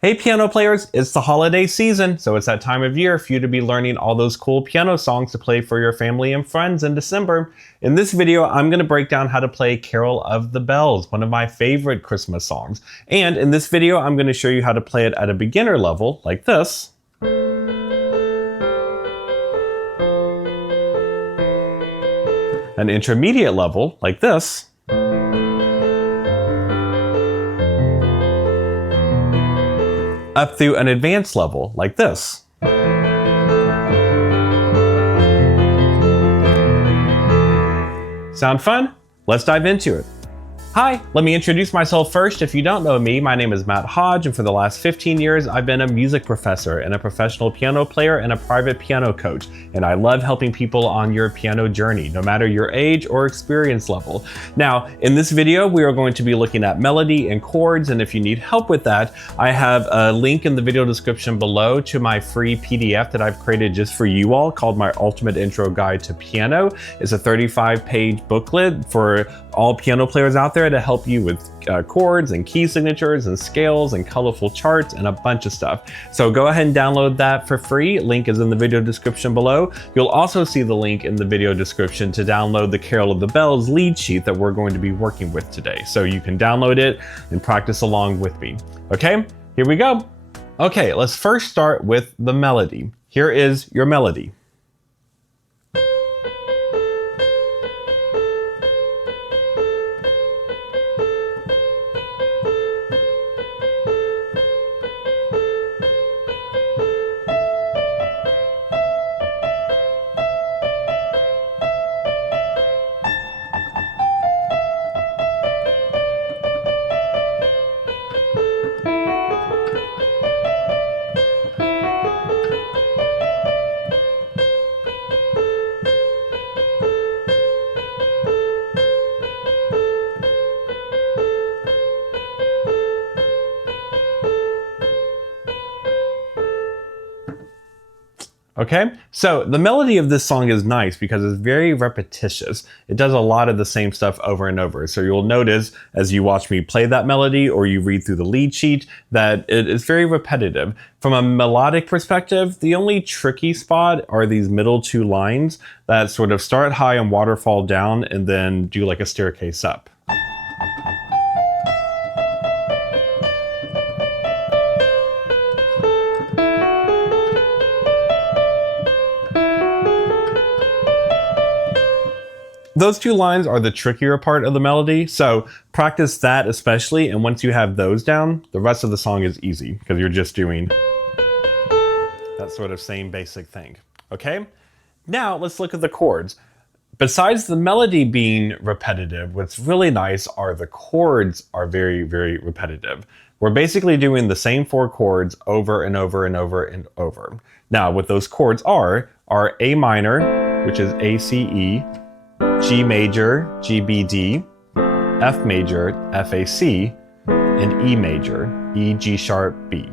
Hey piano players, it's the holiday season, so it's that time of year for you to be learning all those cool piano songs to play for your family and friends in December. In this video, I'm going to break down how to play Carol of the Bells, one of my favorite Christmas songs. And in this video, I'm going to show you how to play it at a beginner level, like this. An intermediate level, like this. Up through an advanced level, like this. Sound fun? Let's dive into it. Hi, let me introduce myself first. If you don't know me, my name is Matt Hodge, and for the last 15 years, I've been a music professor and a professional piano player and a private piano coach. And I love helping people on your piano journey, no matter your age or experience level. Now, in this video, we are going to be looking at melody and chords, and if you need help with that, I have a link in the video description below to my free PDF that I've created just for you all called My Ultimate Intro Guide to Piano. It's a 35-page booklet for all piano players out there to help you with chords and key signatures and scales and colorful charts and a bunch of stuff. So go ahead and download that for free. Link is in the video description below. You'll also see the link in the video description to download the Carol of the Bells lead sheet that we're going to be working with today. So you can download it and practice along with me. Okay, here we go. Okay, let's first start with the melody. Here is your melody. Okay, so the melody of this song is nice because it's very repetitious. It does a lot of the same stuff over and over. So you'll notice as you watch me play that melody or you read through the lead sheet that it is very repetitive. From a melodic perspective, the only tricky spot are these middle two lines that sort of start high and waterfall down and then do like a staircase up. Those two lines are the trickier part of the melody, so practice that especially, and once you have those down, the rest of the song is easy, because you're just doing that sort of same basic thing, okay? Now, let's look at the chords. Besides the melody being repetitive, what's really nice are the chords are very, very repetitive. We're basically doing the same four chords over and over and over and over. Now, what those chords are A minor, which is A, C, E, G major, G, B, D, F major, F, A, C, and E major, E, G sharp, B.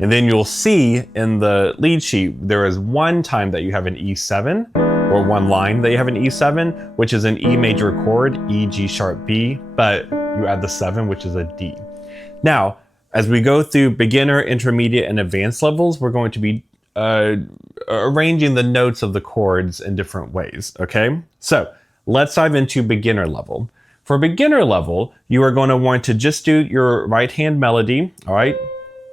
And then you'll see in the lead sheet, there is one time that you have an E7, or one line that you have an E7, which is an E major chord, E, G sharp, B, but you add the 7, which is a D. Now, as we go through beginner, intermediate, and advanced levels, we're going to be arranging the notes of the chords in different ways, okay? So, let's dive into beginner level. For beginner level, you are going to want to just do your right hand melody, all right?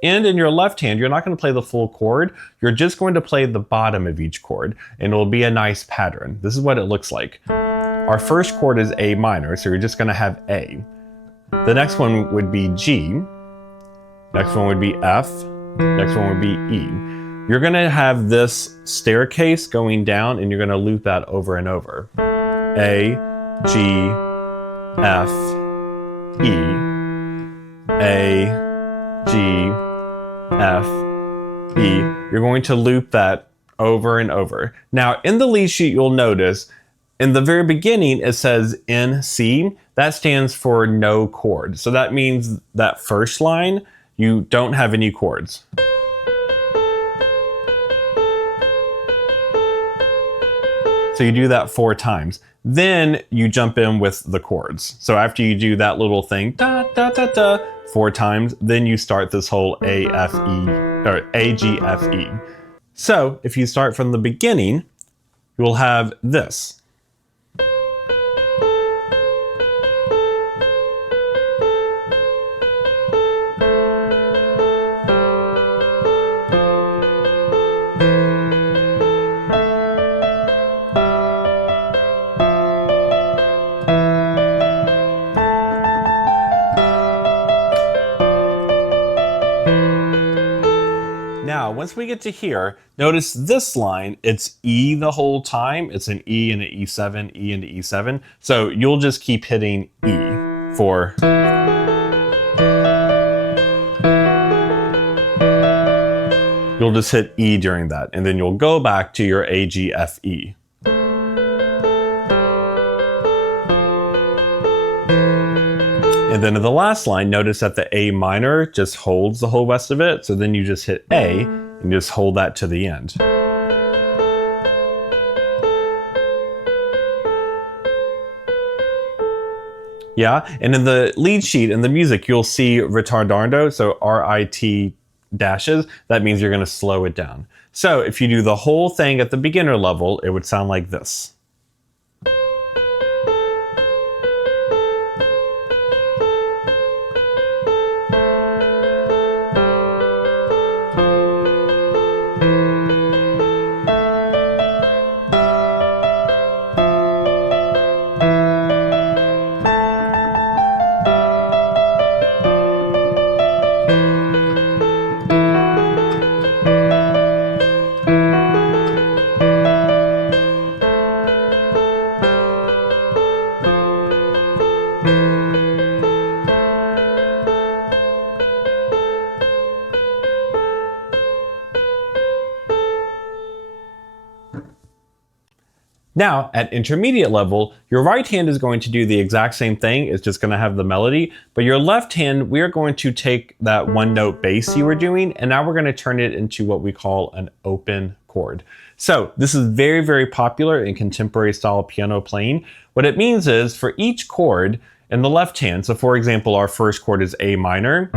And in your left hand, you're not going to play the full chord. You're just going to play the bottom of each chord, and it'll be a nice pattern. This is what it looks like. Our first chord is A minor, so you're just going to have A. The next one would be G. Next one would be F. Next one would be E. You're going to have this staircase going down, and you're going to loop that over and over. A, G, F, E, A, G, F, E. You're going to loop that over and over. Now, in the lead sheet, you'll notice in the very beginning, it says in C. That stands for no chord. So that means that first line, you don't have any chords. So you do that 4 times. Then you jump in with the chords. So after you do that little thing, da, da, da, da, 4 times, then you start this whole A, F, E, or A, G, F, E. So if you start from the beginning, you will have this. Now, once we get to here, notice this line, it's E the whole time. It's an E and an E7, E and an E7. So you'll just keep hitting E for... You'll just hit E during that, and then you'll go back to your A, G, F, E. And then in the last line, notice that the A minor just holds the whole rest of it. So then you just hit A and just hold that to the end. Yeah, and in the lead sheet, in the music, you'll see ritardando, so R-I-T dashes. That means you're gonna slow it down. So if you do the whole thing at the beginner level, it would sound like this. Now, at intermediate level, your right hand is going to do the exact same thing. It's just going to have the melody. But your left hand, we are going to take that one note bass you were doing, and now we're going to turn it into what we call an open chord. So this is very, very popular in contemporary style piano playing. What it means is for each chord in the left hand, so for example, our first chord is A minor,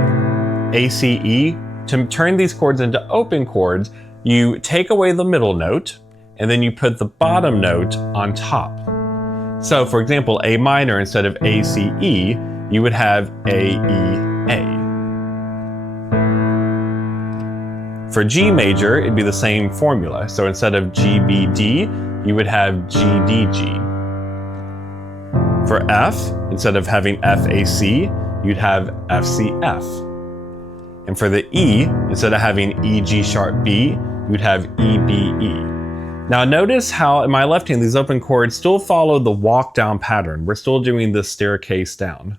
A, C, E. To turn these chords into open chords, you take away the middle note, and then you put the bottom note on top. So for example, A minor, instead of A, C, E, you would have A, E, A. For G major, it'd be the same formula. So instead of G, B, D, you would have G, D, G. For F, instead of having F, A, C, you'd have F, C, F. And for the E, instead of having E, G sharp, B, you'd have E, B, E. Now notice how in my left hand, these open chords still follow the walk down pattern. We're still doing this staircase down.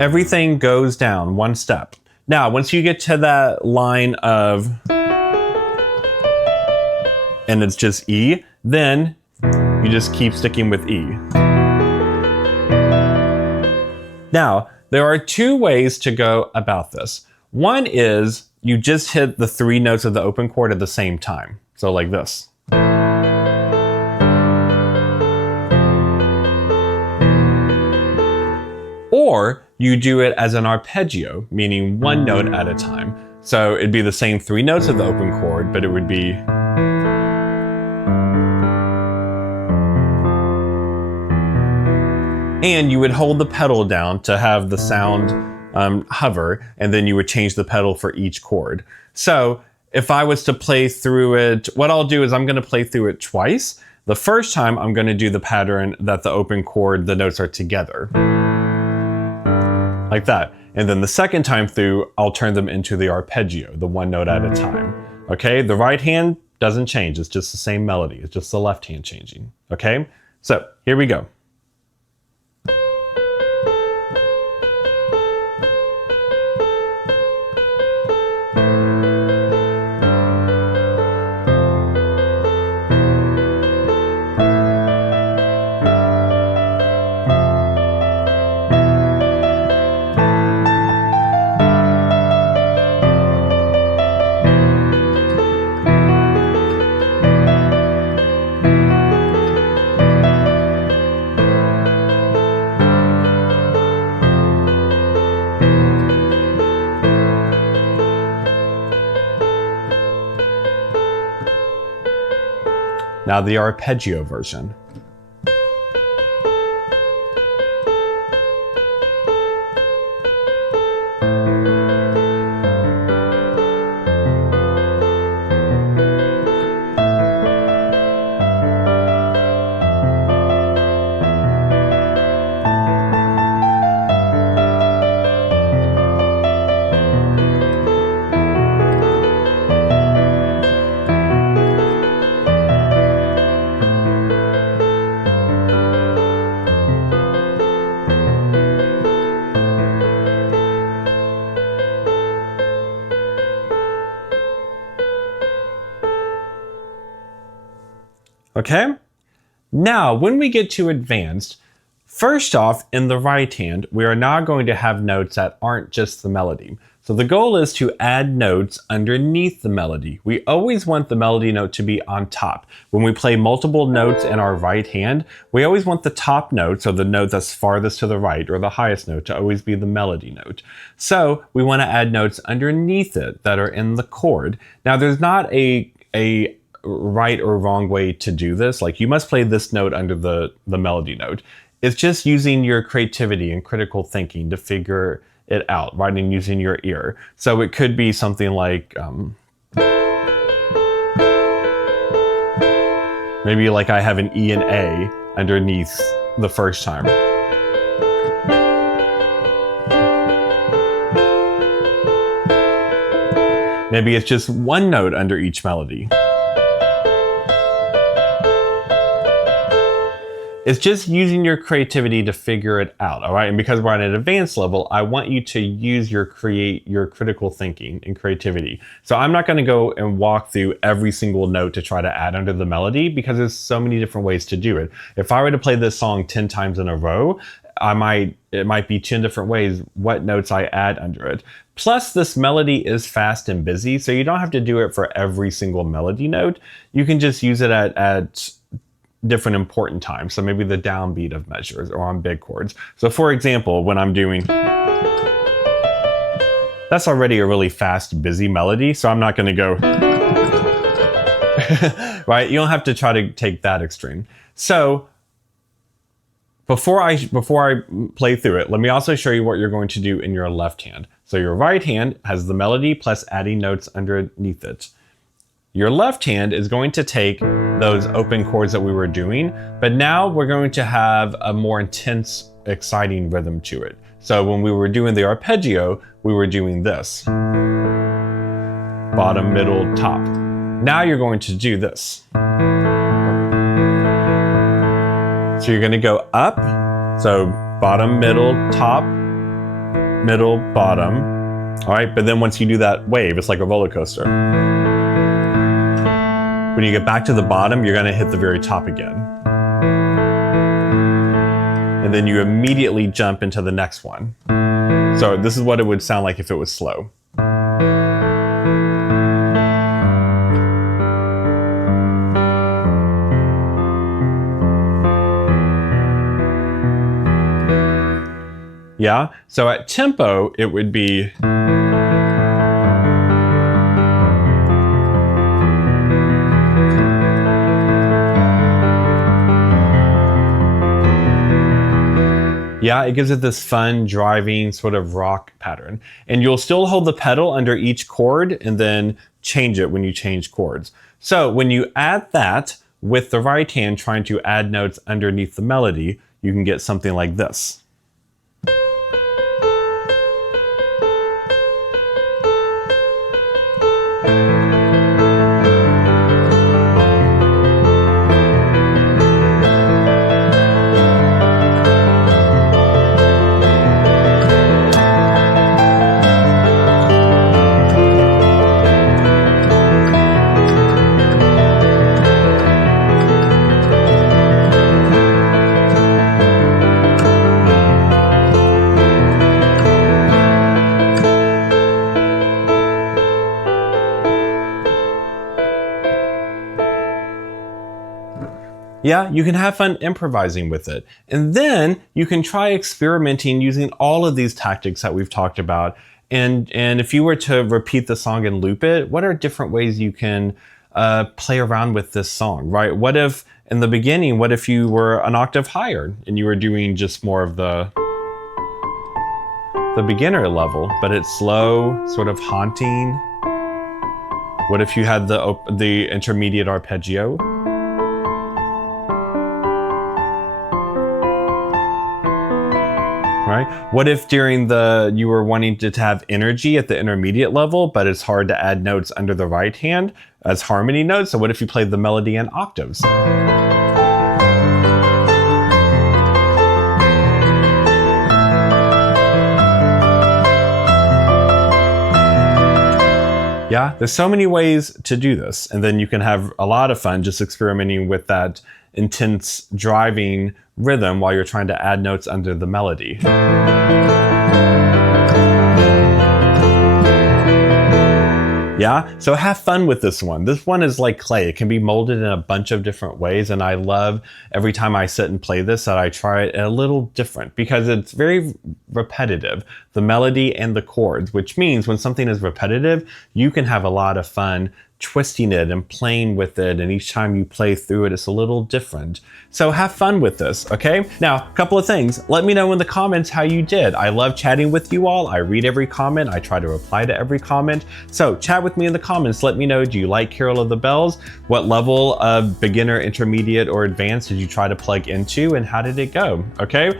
Everything goes down one step. Now, once you get to that line of, and it's just E, then you just keep sticking with E. Now, there are two ways to go about this. One is you just hit the 3 notes of the open chord at the same time. So like this. Or you do it as an arpeggio, meaning 1 note at a time. So it'd be the same 3 notes of the open chord, but it would be... And you would hold the pedal down to have the sound hover, and then you would change the pedal for each chord. So if I was to play through it, what I'll do is I'm going to play through it twice. The first time I'm going to do the pattern that the open chord, the notes are together. Like that. And then the second time through, I'll turn them into the arpeggio, the 1 note at a time. Okay, the right hand doesn't change. It's just the same melody. It's just the left hand changing. Okay, so here we go. Now the arpeggio version. Okay? Now, when we get to advanced, first off, in the right hand, we are now going to have notes that aren't just the melody. So the goal is to add notes underneath the melody. We always want the melody note to be on top. When we play multiple notes in our right hand, we always want the top note, so the note that's farthest to the right, or the highest note, to always be the melody note. So we want to add notes underneath it that are in the chord. Now, there's not a right or wrong way to do this. Like, you must play this note under the melody note. It's just using your creativity and critical thinking to figure it out, right? And using your ear. So it could be something like, maybe like I have an E and A underneath the first time. Maybe it's just one note under each melody. It's just using your creativity to figure it out, all right? And because we're at an advanced level, I want you to use your critical thinking and creativity. So I'm not gonna go and walk through every single note to try to add under the melody, because there's so many different ways to do it. If I were to play this song 10 times in a row, it might be 10 different ways what notes I add under it. Plus, this melody is fast and busy, so you don't have to do it for every single melody note. You can just use it at different important times. So maybe the downbeat of measures or on big chords. So for example, when I'm doing, that's already a really fast, busy melody. So I'm not going to go, right? You don't have to try to take that extreme. So before I play through it, let me also show you what you're going to do in your left hand. So your right hand has the melody plus adding notes underneath it. Your left hand is going to take those open chords that we were doing, but now we're going to have a more intense, exciting rhythm to it. So when we were doing the arpeggio, we were doing this. Bottom, middle, top. Now you're going to do this. So you're going to go up, so bottom, middle, top, middle, bottom. All right, but then once you do that wave, it's like a roller coaster. When you get back to the bottom, you're going to hit the very top again. And then you immediately jump into the next one. So this is what it would sound like if it was slow. Yeah, so at tempo, it would be. Yeah, it gives it this fun, driving sort of rock pattern. And you'll still hold the pedal under each chord and then change it when you change chords. So when you add that with the right hand trying to add notes underneath the melody, you can get something like this. Yeah, you can have fun improvising with it. And then you can try experimenting using all of these tactics that we've talked about. And if you were to repeat the song and loop it, what are different ways you can play around with this song, right? What if in the beginning, what if you were an octave higher and you were doing just more of the beginner level, but it's slow, sort of haunting? What if you had the intermediate arpeggio? Right? What if during you were wanting to have energy at the intermediate level, but it's hard to add notes under the right hand as harmony notes? So what if you played the melody in octaves? Yeah, there's so many ways to do this. And then you can have a lot of fun just experimenting with that intense driving rhythm while you're trying to add notes under the melody. Yeah, so have fun with this one. This one is like clay. It can be molded in a bunch of different ways, and I love every time I sit and play this that I try it a little different because it's very repetitive, the melody and the chords, which means when something is repetitive, you can have a lot of fun twisting it and playing with it, and each time you play through it, it's a little different. So have fun with this, okay? Now, a couple of things. Let me know in the comments how you did. I love chatting with you all. I read every comment. I try to reply to every comment. So chat with me in the comments. Let me know, do you like Carol of the Bells? What level of beginner, intermediate, or advanced did you try to plug into, and how did it go, okay?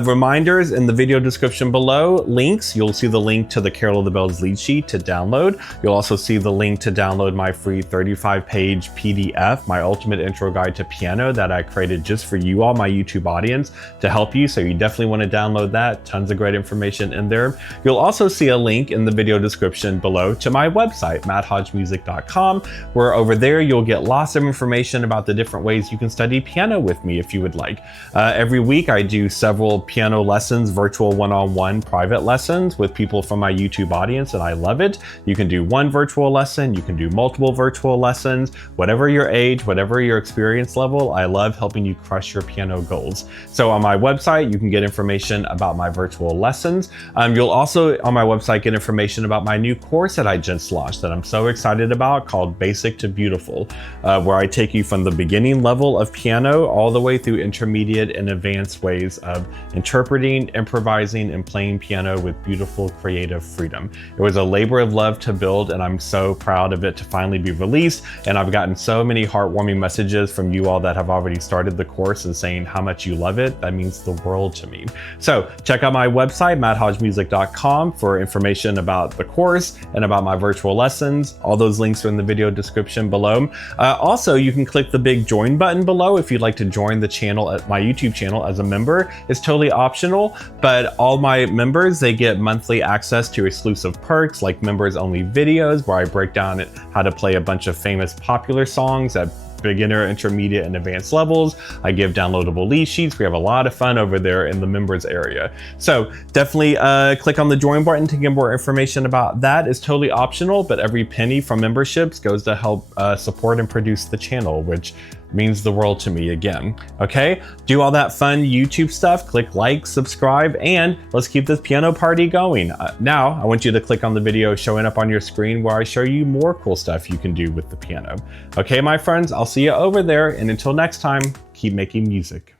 Reminders in the video description below, links. You'll see the link to the Carol of the Bells lead sheet to download. You'll also see the link to download my free 35-page PDF, my ultimate intro guide to piano that I created just for you all, my YouTube audience, to help you. So you definitely want to download that. Tons of great information in there. You'll also see a link in the video description below to my website, matthodgemusic.com, where over there you'll get lots of information about the different ways you can study piano with me if you would like. Every week I do several piano lessons, virtual one-on-one private lessons with people from my YouTube audience, and I love it. You can do one virtual lesson, you can do multiple virtual lessons, whatever your age, whatever your experience level. I love helping you crush your piano goals. So on my website, you can get information about my virtual lessons. You'll also on my website get information about my new course that I just launched that I'm so excited about, called Basic to Beautiful, where I take you from the beginning level of piano all the way through intermediate and advanced ways of interpreting, improvising, and playing piano with beautiful creative freedom. It was a labor of love to build, and I'm so proud of it to finally be released. And I've gotten so many heartwarming messages from you all that have already started the course and saying how much you love it. That means the world to me. So check out my website, matthodgemusic.com, for information about the course and about my virtual lessons. All those links are in the video description below. Also, you can click the big join button below if you'd like to join the channel at my YouTube channel as a member. It's totally optional, but all my members, they get monthly access to exclusive perks like members only videos where I break down how to play a bunch of famous popular songs at beginner, intermediate, and advanced levels. I give downloadable lead sheets. We have a lot of fun over there in the members area. So definitely click on the join button to get more information about that. It's totally optional, but every penny from memberships goes to help support and produce the channel, which means the world to me again. Okay, do all that fun YouTube stuff, click like, subscribe, and let's keep this piano party going. Now, I want you to click on the video showing up on your screen where I show you more cool stuff you can do with the piano. Okay, my friends, I'll see you over there, and until next time, keep making music.